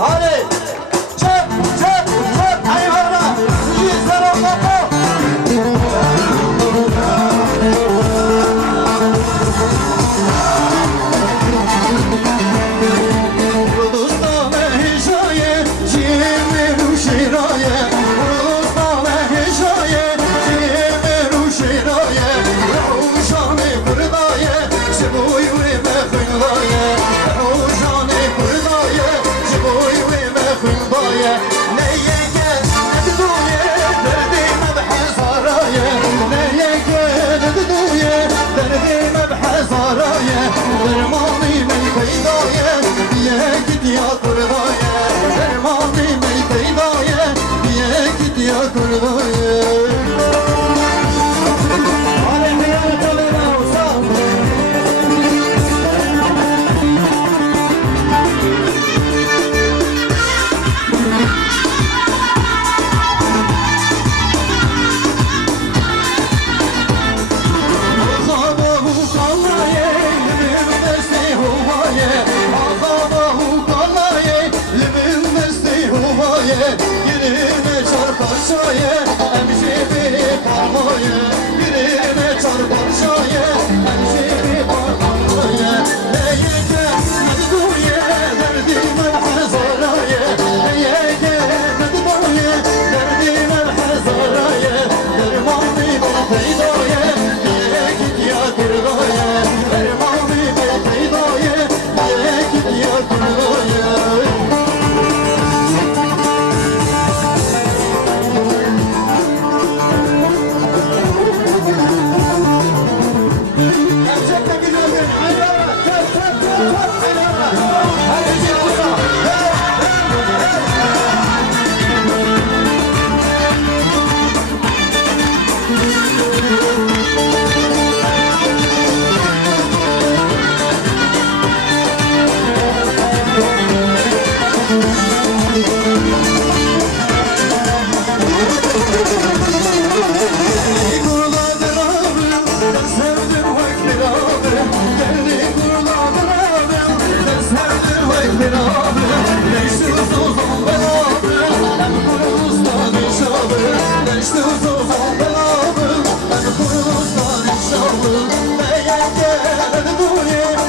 Hadi. Çöp, çöp, çöp hayvana. Yüzler o kapı. درمانی می پیدایه یک دیا کردایه درمانی می پیدایه یک دیا کردایه آره میان کلنا وصال Yerine çarpar şaye, emşebi parmaye. Yerine çarpar şaye, emşebi parmaye. Neyeke medduye, derdime hazaraye. Neyeke medduye, derdime hazaraye. Dermani bel peydaye, yek diya kırdaye. Dermani bel peydaye, yek diya kırdaye. Yeah.